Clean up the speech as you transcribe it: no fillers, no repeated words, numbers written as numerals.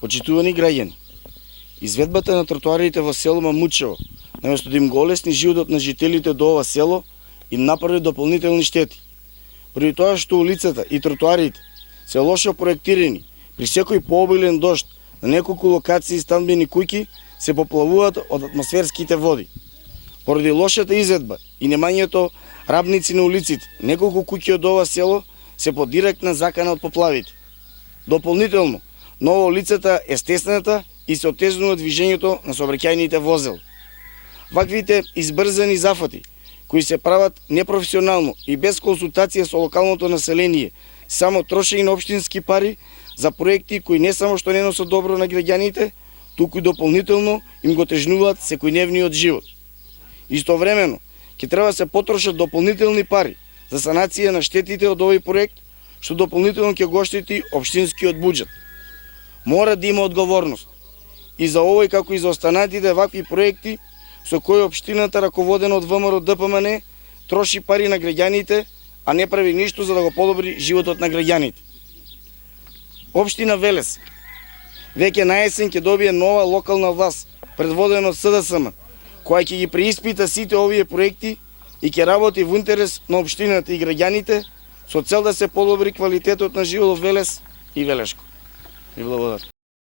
Почитувани граѓани, изведбата на тротоарите во село Мамучево, наместо да им го олесни животот на жителите до ова село, им направи дополнителни штети. Преди тоа што улицата и тротоарите се лошо проектирани, при секој пообилен дожд на неколку локации станбени куќи се поплавуваат од атмосферските води. Поради лошата изведба и немањето рабници на улиците, неколку куќи од ова село се под директна закана од поплавите. Дополнително, ново улицата е стесната и се отежнува движењето на сообраќајните возила. Ваквите избрзани зафати, кои се прават непрофесионално и без консултација со локалното население, само трошење на општински пари за проекти кои не само што не носат добро на граѓаните, туку и дополнително им го тежнуваат секојдневниот живот. Истовремено, ќе треба да се потрошат дополнителни пари за санација на штетите од овој проект, што дополнително ќе го оштети општинскиот буџет. Мора да има одговорност и за овој како и за останатите вакви проекти со кои општината раководена од ВМРО ДПМН троши пари на граѓаните, а не прави ништо за да го подобри животот на граѓаните. Општина Велес веќе на есен ќе добие нова локална власт, предводена од СДСМ, која ќе ги преиспита сите овие проекти и ќе работи во интерес на општината и граѓаните со цел да се подобри квалитетот на живот во Велес и Велешко. Ви благодарам.